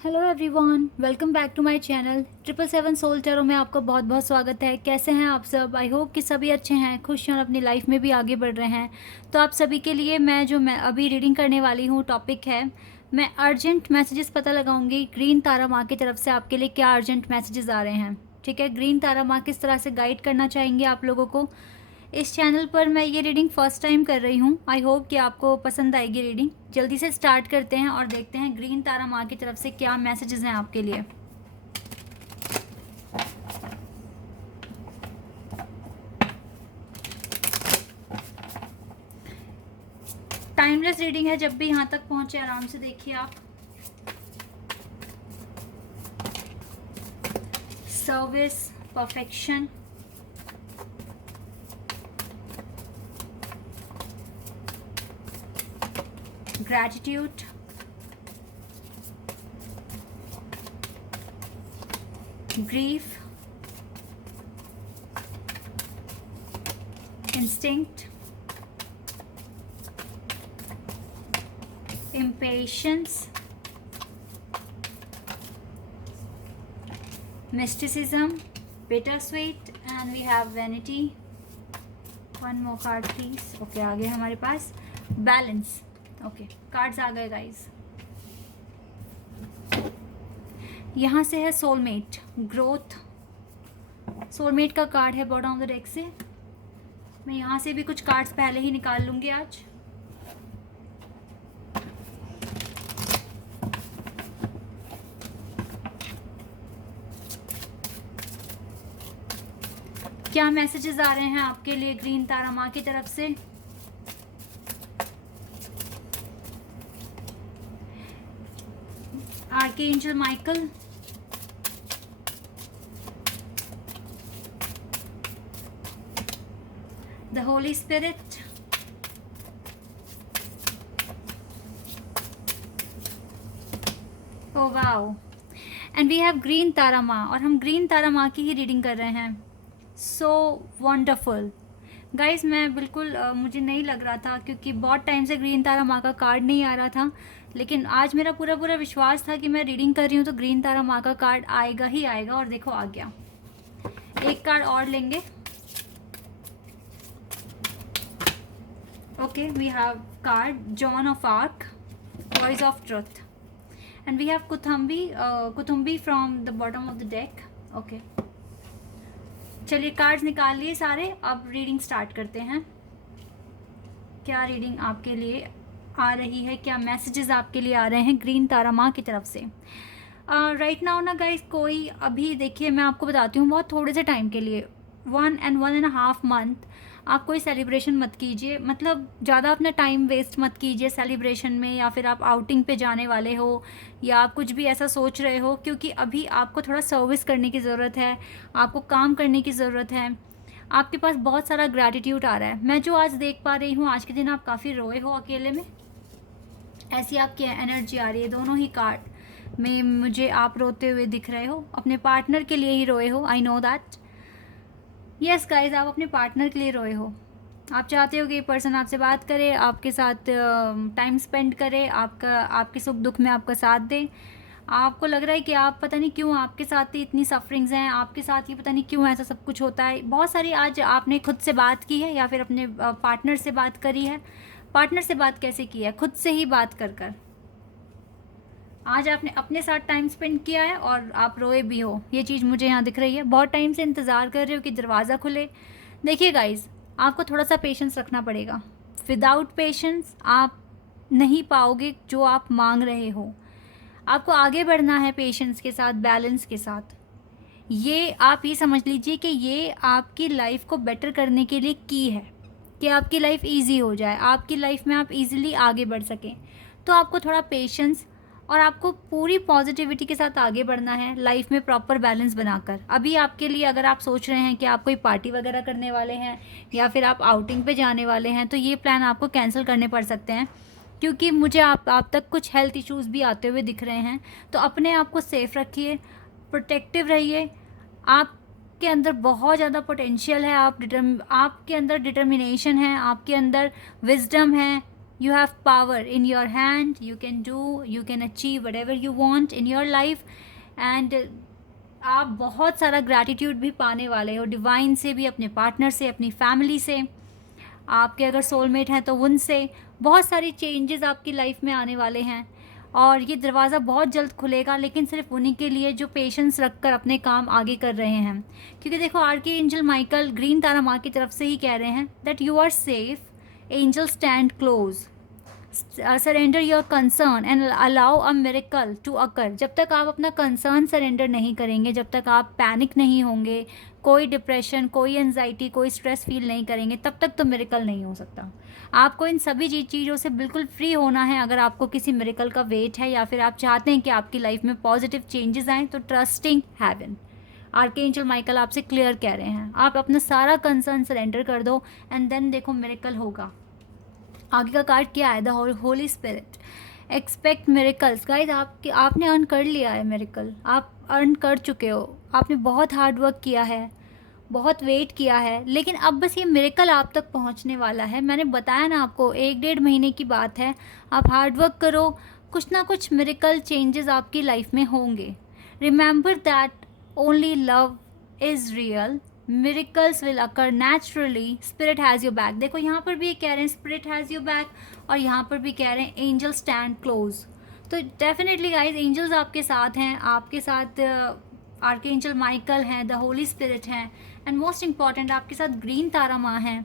Hello everyone, welcome back to my channel 777 soul tarot में आपका बहुत बहुत स्वागत है। कैसे हैं आप सब? आई होप कि सभी अच्छे हैं, खुश हैं और अपनी लाइफ में भी आगे बढ़ रहे हैं। तो आप सभी के लिए मैं अभी रीडिंग करने वाली हूँ, टॉपिक है मैं अर्जेंट मैसेजेस पता लगाऊंगी ग्रीन तारा माँ की तरफ से आपके लिए क्या अर्जेंट मैसेजेस आ रहे हैं। ठीक है, ग्रीन तारा माँ किस तरह से गाइड करना चाहेंगे आप लोगों को। इस चैनल पर मैं ये रीडिंग फर्स्ट टाइम कर रही हूँ। आई होप कि आपको पसंद आएगी रीडिंग। जल्दी से स्टार्ट करते हैं और देखते हैं ग्रीन तारा माँ की तरफ से क्या मैसेजेस हैं आपके लिए। टाइमलेस रीडिंग है, जब भी यहाँ तक पहुँचे आराम से देखिए आप। Service, perfection, gratitude, grief, instinct, impatience, mysticism, bittersweet, and we have vanity. One more card please. Okay, आगे हमारे पास balance. ओके, कार्ड्स आ गए गाइस। यहाँ से है सोलमेट, ग्रोथ। सोलमेट का कार्ड है बॉटम ऑफ द डेक से। मैं यहाँ से भी कुछ कार्ड्स पहले ही निकाल लूँगी आज। क्या मैसेजेस आ रहे हैं आपके लिए ग्रीन तारा माँ की तरफ से। Archangel Michael, the holy spirit, oh wow, and we have green Tara माँ। और हम ग्रीन तारा माँ की ही रीडिंग कर रहे हैं। So wonderful guys. मैं बिल्कुल मुझे नहीं लग रहा था, क्योंकि बहुत टाइम से ग्रीन तारा माँ का कार्ड नहीं आ रहा था, लेकिन आज मेरा पूरा पूरा विश्वास था कि मैं रीडिंग कर रही हूँ तो ग्रीन तारा माँ का कार्ड आएगा ही आएगा। और देखो आ गया। एक कार्ड और लेंगे। Okay, we have card John of Arc, voice of truth, and we have Kuthumi from the bottom of the deck. Okay, चलिए कार्ड्स निकाल लिए सारे। अब रीडिंग स्टार्ट करते हैं। क्या रीडिंग आपके लिए आ रही है, क्या मैसेजेस आपके लिए आ रहे हैं ग्रीन तारा माँ की तरफ से। राइट नाउ ना गाइस, कोई अभी देखिए मैं आपको बताती हूँ, बहुत थोड़े से टाइम के लिए 1.5 मंथ आप कोई सेलिब्रेशन मत कीजिए। मतलब ज़्यादा अपना टाइम वेस्ट मत कीजिए सेलिब्रेशन में, या फिर आप आउटिंग पे जाने वाले हो, या आप कुछ भी ऐसा सोच रहे हो, क्योंकि अभी आपको थोड़ा सर्विस करने की ज़रूरत है, आपको काम करने की ज़रूरत है। आपके पास बहुत सारा ग्रैटिट्यूड आ रहा है। मैं जो आज देख पा रही हूँ, आज के दिन आप काफ़ी रोए हो अकेले में, ऐसी आपकी एनर्जी आ रही है। दोनों ही कार्ड में मुझे आप रोते हुए दिख रहे हो, अपने पार्टनर के लिए ही रोए हो। I know that. Yes guys, आप अपने पार्टनर के लिए रोए हो। आप चाहते हो कि ये पर्सन आपसे बात करे, आपके साथ टाइम स्पेंड करे, आपके सुख दुख में आपका साथ दे। आपको लग रहा है कि आप पता नहीं क्यों आपके साथ ही इतनी सफरिंग्स हैं, आपके साथ ही पता नहीं क्यों ऐसा सब कुछ होता है। बहुत सारी आज आपने खुद से बात की है, या फिर अपने पार्टनर से बात करी है। पार्टनर से बात कैसे की है? खुद से ही बात कर कर। आज आपने अपने साथ टाइम स्पेंड किया है और आप रोए भी हो, ये चीज़ मुझे यहाँ दिख रही है। बहुत टाइम से इंतज़ार कर रहे हो कि दरवाज़ा खुले। देखिए गाइज, आपको थोड़ा सा पेशेंस रखना पड़ेगा। विदाउट पेशेंस आप नहीं पाओगे जो आप मांग रहे हो। आपको आगे बढ़ना है पेशेंस के साथ, बैलेंस के साथ। ये आप ये समझ लीजिए कि ये आपकी लाइफ को बेटर करने के लिए की है, कि आपकी लाइफ इजी हो जाए, आपकी लाइफ में आप इजीली आगे बढ़ सकें। तो आपको थोड़ा पेशेंस और आपको पूरी पॉजिटिविटी के साथ आगे बढ़ना है, लाइफ में प्रॉपर बैलेंस बनाकर। अभी आपके लिए अगर आप सोच रहे हैं कि आप कोई पार्टी वगैरह करने वाले हैं, या फिर आप आउटिंग पे जाने वाले हैं, तो ये प्लान आपको कैंसिल करने पड़ सकते हैं, क्योंकि मुझे आप तक कुछ हेल्थ इश्यूज़ भी आते हुए दिख रहे हैं। तो अपने आप को सेफ रखिए, प्रोटेक्टिव रहिए। आपके अंदर बहुत ज़्यादा पोटेंशियल है, आपके अंदर डिटर्मिनेशन है, आपके अंदर विजडम है, You have power in your hand. You can do, you can achieve whatever you want in your life. And आप बहुत सारा ग्रैटिट्यूड भी पाने वाले हो, डिवाइन से भी, अपने पार्टनर से, अपनी फैमिली से, आपके अगर सोलमेट हैं तो उनसे। बहुत सारी चेंजेस आपकी लाइफ में आने वाले हैं और ये दरवाज़ा बहुत जल्द खुलेगा, लेकिन सिर्फ उन्हीं के लिए जो पेशेंस रख कर अपने काम आगे कर रहे हैं। क्योंकि देखो, आर्कएंजल माइकल ग्रीन तारा माँ की तरफ से ही कह रहे हैं that you are safe, angel stand close, surrender your concern and allow a miracle to occur. जब तक आप अपना कंसर्न सरेंडर नहीं करेंगे, जब तक आप पैनिक नहीं होंगे, कोई डिप्रेशन, कोई एंजाइटी, कोई स्ट्रेस फील नहीं करेंगे, तब तक तो मिरेकल नहीं हो सकता। आपको इन सभी चीज़ों से बिल्कुल फ्री होना है। अगर आपको किसी मिरेकल का वेट है या फिर आप चाहते हैं कि आपकी लाइफ में पॉजिटिव चेंजेस आएँ, तो ट्रस्टिंग हेवन, आर्कएंजल माइकल आपसे क्लियर कह रहे हैं, आप अपना सारा कंसर्न सरेंडर कर दो एंड देन देखो मिरेकल होगा। आगे का कार्ड क्या है? The holy spirit, expect miracles. Guys, आपने अर्न कर लिया है मिरेकल, आप अर्न कर चुके हो, आपने बहुत हार्ड वर्क किया है, बहुत वेट किया है, लेकिन अब बस ये मिरेकल आप तक पहुंचने वाला है। मैंने बताया ना आपको, 1-1.5 महीने की बात है। आप हार्ड वर्क करो, कुछ ना कुछ मिरेकल चेंजेस आपकी लाइफ में होंगे। Remember that only love is real, miracles will occur naturally, spirit has your back। देखो यहाँ पर भी कह रहे हैं spirit has your back, और यहाँ पर भी कह रहे हैं angel stand close। तो डेफिनेटली गाइज, एंजल्स आपके साथ हैं, आपके साथ आर्कएंजल माइकल हैं, द होली स्पिरिट हैं, एंड मोस्ट इम्पॉर्टेंट आपके साथ ग्रीन तारा माँ हैं।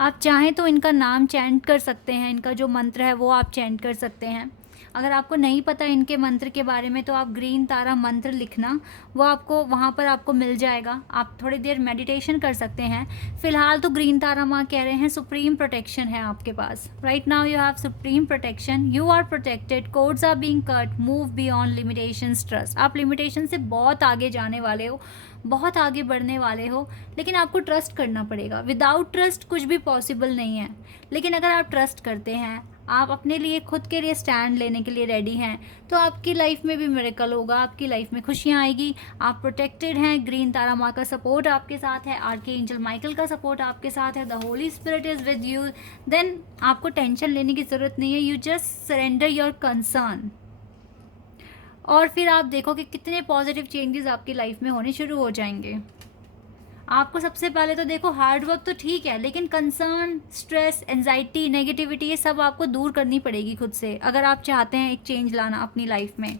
आप चाहें तो इनका नाम चैंट कर सकते हैं, इनका जो मंत्र है वो आप चैंट कर सकते हैं। अगर आपको नहीं पता इनके मंत्र के बारे में, तो आप ग्रीन तारा मंत्र लिखना, वो आपको वहाँ पर आपको मिल जाएगा। आप थोड़ी देर मेडिटेशन कर सकते हैं। फ़िलहाल तो ग्रीन तारा माँ कह रहे हैं सुप्रीम प्रोटेक्शन है आपके पास। Right now you have supreme protection, you are protected, codes are being cut, move beyond limitations, trust. आप लिमिटेशन से बहुत आगे जाने वाले हो, बहुत आगे बढ़ने वाले हो, लेकिन आपको ट्रस्ट करना पड़ेगा। विदाउट ट्रस्ट कुछ भी पॉसिबल नहीं है, लेकिन अगर आप ट्रस्ट करते हैं, आप अपने लिए, खुद के लिए स्टैंड लेने के लिए रेडी हैं, तो आपकी लाइफ में भी मिरेकल होगा, आपकी लाइफ में खुशियाँ आएगी। आप प्रोटेक्टेड हैं, ग्रीन तारा माँ का सपोर्ट आपके साथ है, आर्कएंजल माइकल का सपोर्ट आपके साथ है, the holy spirit is with you. Then आपको टेंशन लेने की ज़रूरत नहीं है, you just surrender your concern, और फिर आप देखो कि कितने पॉजिटिव चेंजेस आपकी लाइफ में होने शुरू हो जाएंगे। आपको सबसे पहले तो देखो, हार्ड वर्क तो ठीक है, लेकिन कंसर्न, स्ट्रेस, एंजाइटी, नेगेटिविटी, ये सब आपको दूर करनी पड़ेगी खुद से, अगर आप चाहते हैं एक चेंज लाना अपनी लाइफ में।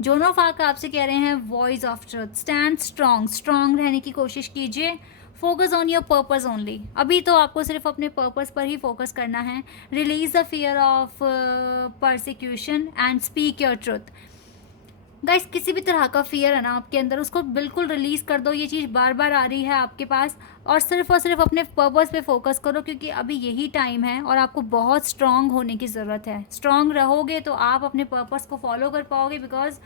जोन ऑफ आर्क आपसे कह रहे हैं voice of truth, stand strong, strong रहने की कोशिश कीजिए, focus on your purpose only. अभी तो आपको सिर्फ अपने पर्पस पर ही फोकस करना है। Release the fear of persecution and speak your truth. Guys, किसी भी तरह का फियर है ना आपके अंदर, उसको बिल्कुल रिलीज़ कर दो। ये चीज़ बार बार आ रही है आपके पास, और सिर्फ अपने पर्पस पे फोकस करो, क्योंकि अभी यही टाइम है और आपको बहुत स्ट्रांग होने की ज़रूरत है। स्ट्रांग रहोगे तो आप अपने पर्पस को फॉलो कर पाओगे, बिकॉज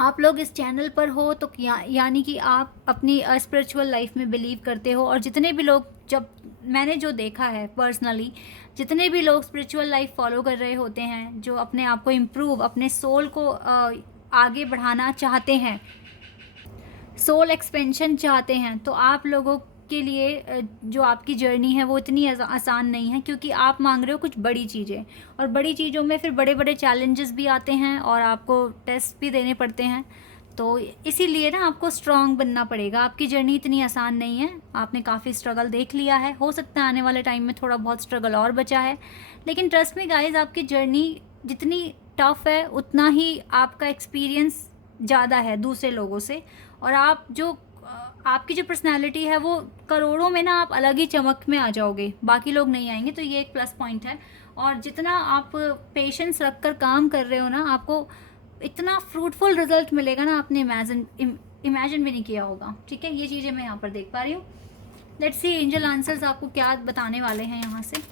आप लोग इस चैनल पर हो तो यानी कि आप अपनी स्पिरिचुअल लाइफ में बिलीव करते हो। और जितने भी लोग, जब मैंने जो देखा है पर्सनली, जितने भी लोग स्पिरिचुअल लाइफ फॉलो कर रहे होते हैं, जो अपने आप को इम्प्रूव, अपने सोल को आगे बढ़ाना चाहते हैं, सोल एक्सपेंशन चाहते हैं, तो आप लोगों के लिए जो आपकी जर्नी है वो इतनी आसान नहीं है, क्योंकि आप मांग रहे हो कुछ बड़ी चीज़ें, और बड़ी चीज़ों में फिर बड़े बड़े चैलेंजेस भी आते हैं और आपको टेस्ट भी देने पड़ते हैं। तो इसीलिए ना आपको स्ट्रांग बनना पड़ेगा। आपकी जर्नी इतनी आसान नहीं है, आपने काफ़ी स्ट्रगल देख लिया है, हो सकता है आने वाले टाइम में थोड़ा बहुत स्ट्रगल और बचा है, लेकिन ट्रस्ट मी गाइज, आपकी जर्नी जितनी टफ है उतना ही आपका एक्सपीरियंस ज़्यादा है दूसरे लोगों से, और आपकी जो पर्सनैलिटी है वो करोड़ों में ना आप अलग ही चमक में आ जाओगे, बाकी लोग नहीं आएंगे, तो ये एक प्लस पॉइंट है। और जितना आप पेशेंस रख कर काम कर रहे हो ना, आपको इतना फ्रूटफुल रिजल्ट मिलेगा ना, आपने इमेजिन भी नहीं किया होगा। ठीक है, ये चीज़ें मैं यहाँ पर देख पा रही हूँ। लेट्स सी एंजल आंसर्स आपको क्या बताने वाले हैं यहाँ से।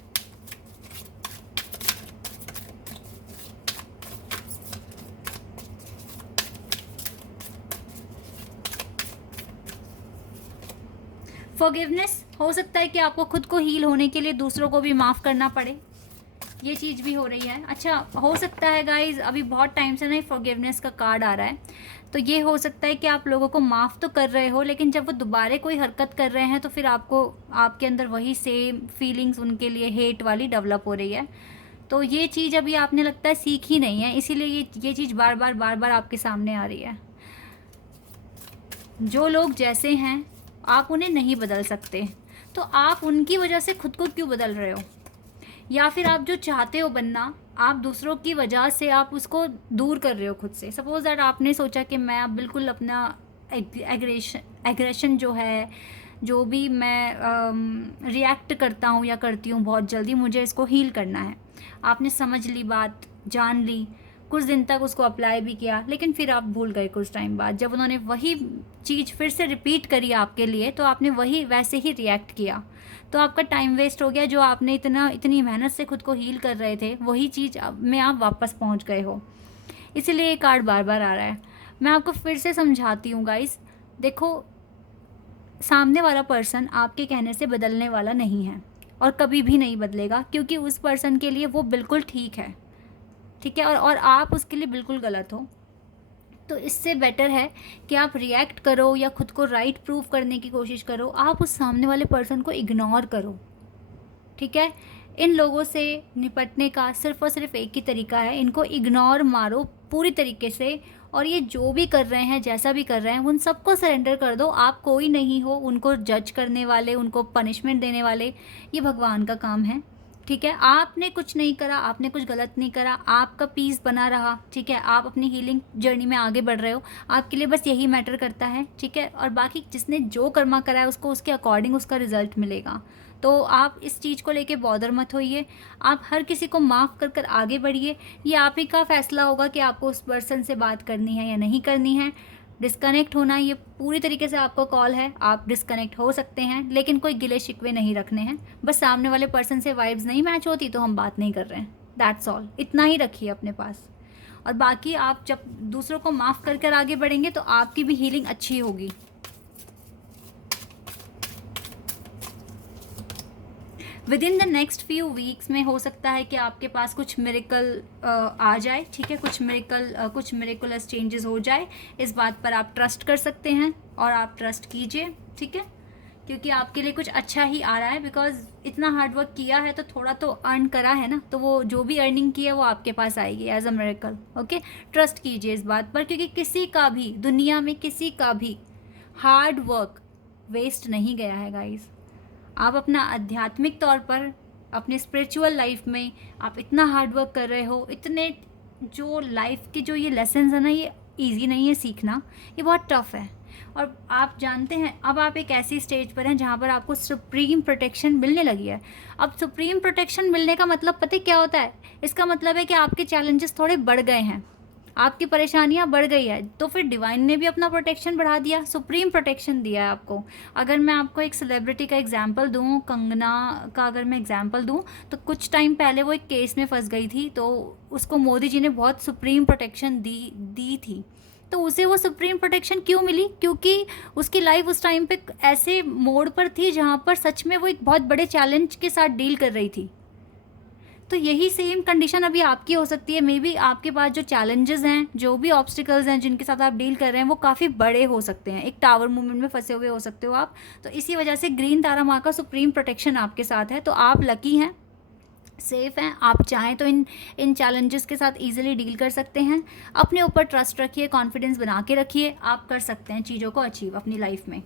फॉरगिवनेस, हो सकता है कि आपको खुद को हील होने के लिए दूसरों को भी माफ़ करना पड़े, ये चीज़ भी हो रही है। अच्छा, हो सकता है गाइज अभी बहुत टाइम से ना फॉरगिवनेस का कार्ड आ रहा है, तो ये हो सकता है कि आप लोगों को माफ़ तो कर रहे हो, लेकिन जब वो दोबारा कोई हरकत कर रहे हैं तो फिर आपको आपके अंदर वही सेम फीलिंग्स उनके लिए हेट वाली डेवलप हो रही है। तो ये चीज़ अभी आपने लगता है सीख ही नहीं है, इसीलिए ये चीज़ बार बार आपके सामने आ रही है। जो लोग जैसे हैं आप उन्हें नहीं बदल सकते, तो आप उनकी वजह से खुद को क्यों बदल रहे हो? या फिर आप जो चाहते हो बनना, आप दूसरों की वजह से आप उसको दूर कर रहे हो खुद से। सपोज दैट आपने सोचा कि मैं अब बिल्कुल अपना एग्रेशन जो है, जो भी मैं रिएक्ट करता हूँ या करती हूँ बहुत जल्दी, मुझे इसको हील करना है। आपने समझ ली बात, जान ली, कुछ दिन तक उसको अप्लाई भी किया, लेकिन फिर आप भूल गए कुछ टाइम बाद। जब उन्होंने वही चीज़ फिर से रिपीट करी आपके लिए, तो आपने वही वैसे ही रिएक्ट किया, तो आपका टाइम वेस्ट हो गया। जो आपने इतनी मेहनत से खुद को हील कर रहे थे, वही चीज़ में आप वापस पहुंच गए हो। इसीलिए ये कार्ड बार बार आ रहा है। मैं आपको फिर से समझाती हूँ गाइस, देखो, सामने वाला पर्सन आपके कहने से बदलने वाला नहीं है और कभी भी नहीं बदलेगा, क्योंकि उस पर्सन के लिए वो बिल्कुल ठीक है, ठीक है, और आप उसके लिए बिल्कुल गलत हो। तो इससे बेटर है कि आप रिएक्ट करो या खुद को राइट प्रूव करने की कोशिश करो, आप उस सामने वाले पर्सन को इग्नोर करो, ठीक है। इन लोगों से निपटने का सिर्फ और सिर्फ एक ही तरीका है, इनको इग्नोर मारो पूरी तरीके से, और ये जो भी कर रहे हैं, जैसा भी कर रहे हैं, उन सबको सरेंडर कर दो। आप कोई नहीं हो उनको जज करने वाले, उनको पनिशमेंट देने वाले, ये भगवान का काम है, ठीक है। आपने कुछ नहीं करा, आपने कुछ गलत नहीं करा, आपका पीस बना रहा, ठीक है। आप अपनी हीलिंग जर्नी में आगे बढ़ रहे हो, आपके लिए बस यही मैटर करता है, ठीक है। और बाकी जिसने जो कर्मा करा है उसको उसके अकॉर्डिंग उसका रिजल्ट मिलेगा। तो आप इस चीज़ को लेके बॉदर मत होइए, आप हर किसी को माफ़ कर कर आगे बढ़िए। ये आप ही का फैसला होगा कि आपको उस पर्सन से बात करनी है या नहीं करनी है। डिस्कनेक्ट होना ये पूरी तरीके से आपका कॉल है, आप डिस्कनेक्ट हो सकते हैं, लेकिन कोई गिले शिकवे नहीं रखने हैं। बस सामने वाले पर्सन से वाइब्स नहीं मैच होती तो हम बात नहीं कर रहे हैं, दैट्स ऑल। इतना ही रखिए अपने पास, और बाकी आप जब दूसरों को माफ़ कर कर आगे बढ़ेंगे तो आपकी भी हीलिंग अच्छी होगी। With in the next few weeks में हो सकता है कि आपके पास कुछ मिरेकल आ जाए, ठीक है, कुछ मिरेकुलस चेंजेस हो जाए। इस बात पर आप ट्रस्ट कर सकते हैं और आप ट्रस्ट कीजिए, ठीक है, क्योंकि आपके लिए कुछ अच्छा ही आ रहा है। बिकॉज इतना हार्डवर्क किया है तो थोड़ा तो अर्न करा है ना, तो वो जो भी अर्निंग की है वो आपके पास आएगी as a miracle. Okay, trust कीजिए इस बात पर, क्योंकि किसी का भी दुनिया में किसी का भी हार्ड वर्क वेस्ट नहीं गया है गाइज। आप अपना आध्यात्मिक तौर पर अपने स्पिरिचुअल लाइफ में आप इतना हार्ड वर्क कर रहे हो, इतने जो लाइफ के जो ये लेसन्स है ना, ये इजी नहीं है सीखना, ये बहुत टफ है। और आप जानते हैं अब आप एक ऐसी स्टेज पर हैं जहाँ पर आपको सुप्रीम प्रोटेक्शन मिलने लगी है। अब सुप्रीम प्रोटेक्शन मिलने का मतलब पता है क्या होता है? इसका मतलब है कि आपके चैलेंजेस थोड़े बढ़ गए हैं, आपकी परेशानियां बढ़ गई है, तो फिर डिवाइन ने भी अपना प्रोटेक्शन बढ़ा दिया, सुप्रीम प्रोटेक्शन दिया है आपको। अगर मैं आपको एक सेलिब्रिटी का एग्जांपल दूं, कंगना का अगर मैं एग्जांपल दूं, तो कुछ टाइम पहले वो एक केस में फंस गई थी, तो उसको मोदी जी ने बहुत सुप्रीम प्रोटेक्शन दी थी। तो उसे वो सुप्रीम प्रोटेक्शन क्यों मिली? क्योंकि उसकी लाइफ उस टाइम पे ऐसे मोड़ पर थी जहाँ पर सच में वो एक बहुत बड़े चैलेंज के साथ डील कर रही थी। तो यही सेम कंडीशन अभी आपकी हो सकती है। मे बी आपके पास जो चैलेंजेस हैं, जो भी ऑब्स्टिकल्स हैं जिनके साथ आप डील कर रहे हैं, वो काफ़ी बड़े हो सकते हैं। एक टावर मूवमेंट में फंसे हुए हो सकते हो आप। तो इसी वजह से ग्रीन तारा माँ का सुप्रीम प्रोटेक्शन आपके साथ है, तो आप लकी हैं, सेफ़ हैं। आप चाहें तो इन चैलेंजेस के साथ ईजिली डील कर सकते हैं। अपने ऊपर ट्रस्ट रखिए, कॉन्फिडेंस बना के रखिए, आप कर सकते हैं चीज़ों को अचीव अपनी लाइफ में।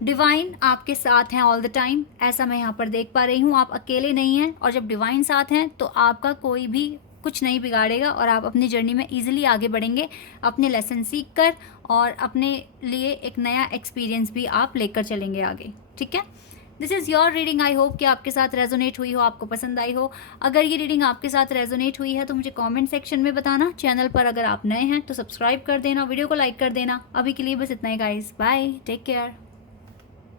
डिवाइन आपके साथ हैं ऑल द टाइम, ऐसा मैं यहाँ पर देख पा रही हूँ। आप अकेले नहीं हैं, और जब डिवाइन साथ हैं तो आपका कोई भी कुछ नहीं बिगाड़ेगा, और आप अपनी जर्नी में इजीली आगे बढ़ेंगे, अपने लेसन सीख कर, और अपने लिए एक नया एक्सपीरियंस भी आप लेकर चलेंगे आगे, ठीक है। This is your reading. I hope कि आपके साथ रेजोनेट हुई हो, आपको पसंद आई हो। अगर ये रीडिंग आपके साथ रेजोनेट हुई है तो मुझे कमेंट सेक्शन में बताना। चैनल पर अगर आप नए हैं तो सब्सक्राइब कर देना, वीडियो को लाइक कर देना। अभी के लिए बस इतना ही गाइस, बाय, टेक केयर।